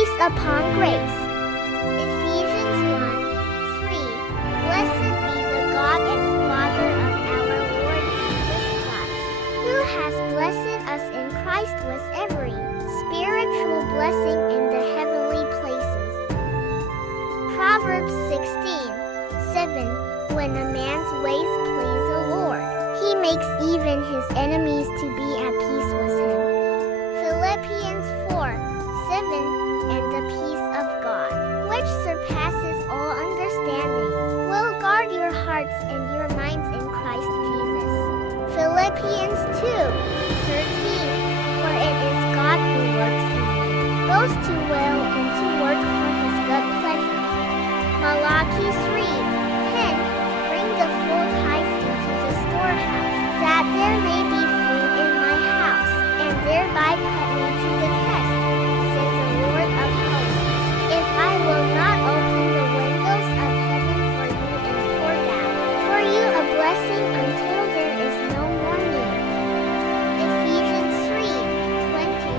grace upon grace. Ephesians 1:3. Blessed be the God and Father of our Lord Jesus Christ, who has blessed us in Christ with every spiritual blessing in the heavenly places. Proverbs 16:7. When a man's ways please the Lord, he makes even his enemies to be at peace with him. Philippians 4:7. And the peace of God, which surpasses all understanding, will guard your hearts and your minds in Christ Jesus. Philippians 2:13. For it is God who works in you, both to will and to work for his good pleasure. Malachi 3:10. Bring the full tithe into the storehouse, that there may be food in my house, and thereby put me to the test, says the Lord of hosts, if I will not open the windows of heaven for you and pour down for you a blessing until there is no more need. Ephesians 3:20.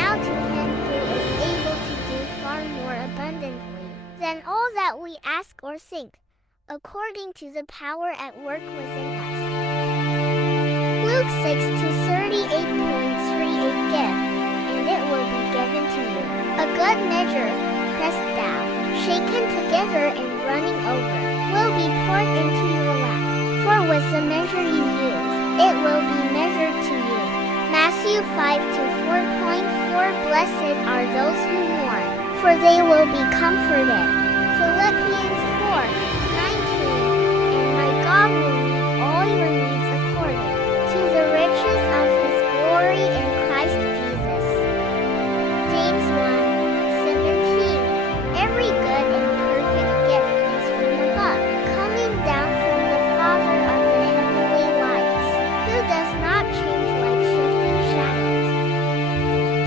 Now to him who is able to do far more abundantly than all that we ask or think, according to the power at work within us. Luke 6:38.38. Give, and it will be given to you. A good measure, pressed down, shaken together and running over, will be poured into your lap. For with the measure you use, it will be measured to you. Matthew 5:4.4. Blessed are those who mourn, for they will be comforted. Philippians 4:19. And my God will meet all your needs according to the riches of his glory in Christ Jesus. James 1:17. Every good and perfect gift is from above, coming down from the Father of the heavenly lights, who does not change like shifting shadows.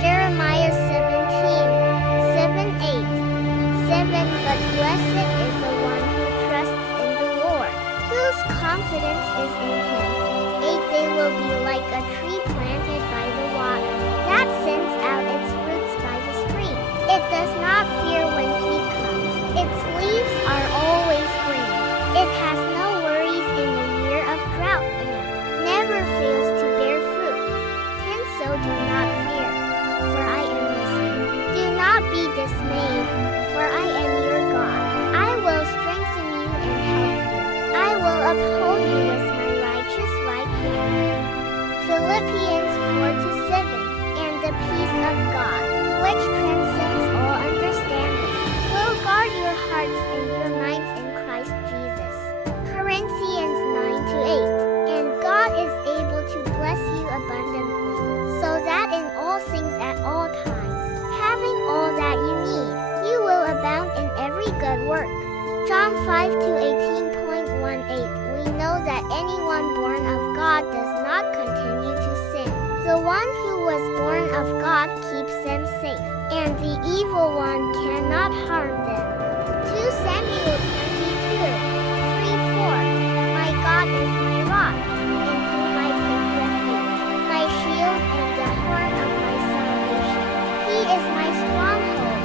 Jeremiah 17:7-8. 7. But blessed is the one who trusts in the Lord, whose confidence is in him. 8. They will be like a tree planted by the water, that sends out its roots by the stream. It does not fear when heat comes. Its leaves are always green. It has no worries in the year of drought and never fails to bear fruit. 10. So do not fear, for I am with you. Do not be dismayed, for I am your God. I will strengthen you and help you. I will uphold you with my righteous right hand. Philippians 4:7. And the peace of God, which transcends all understanding, will guard your hearts and your minds in Christ Jesus. Corinthians 9:8. And God is able to bless you abundantly, so that in all things at all times, having all that you need, you will abound in every good work. John 5:18.18. We know that anyone born of God does not continue to sin. The one who was born of God keeps them safe, and the evil one cannot harm them. 2 Samuel 22:3-4. My God is my rock, in whom I take refuge, my shield and the horn of my salvation. He is my stronghold,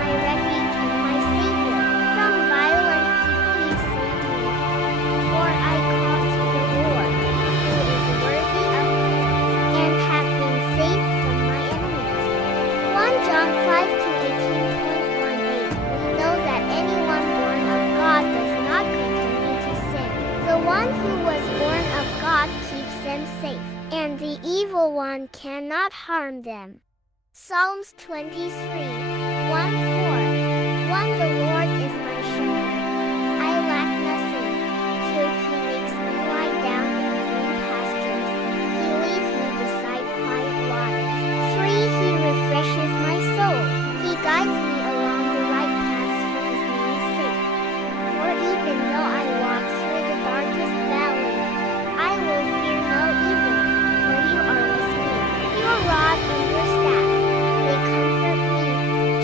my refuge and my Savior. From violent people you save me. For I call to the Lord, who is worthy of praise, and have been saved from my enemies. 1 John 5:18.18. We know that anyone born of God does not continue to sin. The one who was born of God keeps them safe, and the evil one cannot harm them. Psalms 23:1-4. 1. The Lord is my shepherd. I lack nothing. 2. He makes me lie down in green pastures. He leads me beside quiet waters. 3. He refreshes my soul. He guides me along the right paths for his name's sake. For even though I walk through the darkest valley, I will fear no evil, for you are with me. Your rod and your staff, they comfort me.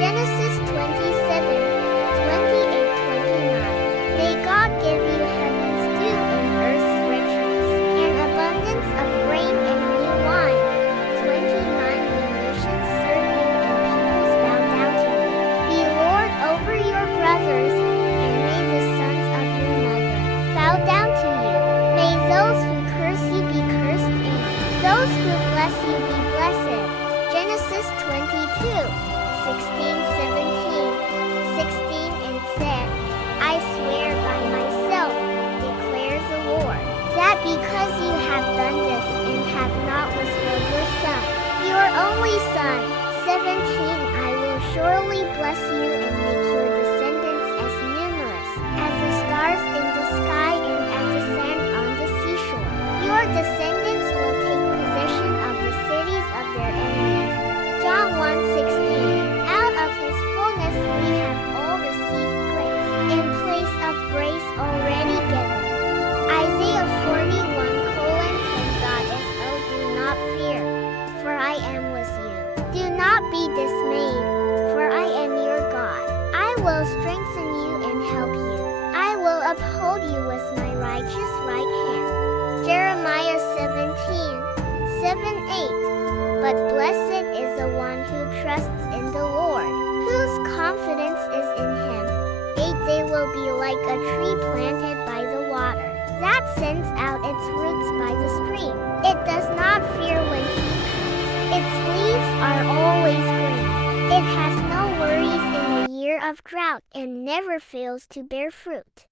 Genesis 27:10. surely bless you and make your descendants as numerous as the stars in the sky and as the sand on the seashore. Your descendants will take possession of the cities of their enemies. John 1:16. Out of his fullness we have all received grace in place of grace already given. Isaiah 41:10.So do not fear, for I am with you. Do not be dismayed, for I am your God. I will strengthen you and help you. I will uphold you with my righteous right hand. Jeremiah 17:7-8. But blessed is the one who trusts in the Lord, whose confidence is in him. 8. They will be like a tree planted by the water, that sends out its roots by the stream. It does not fear when heat comes. Its leaves are always green. It has no worries in the year of drought and never fails to bear fruit.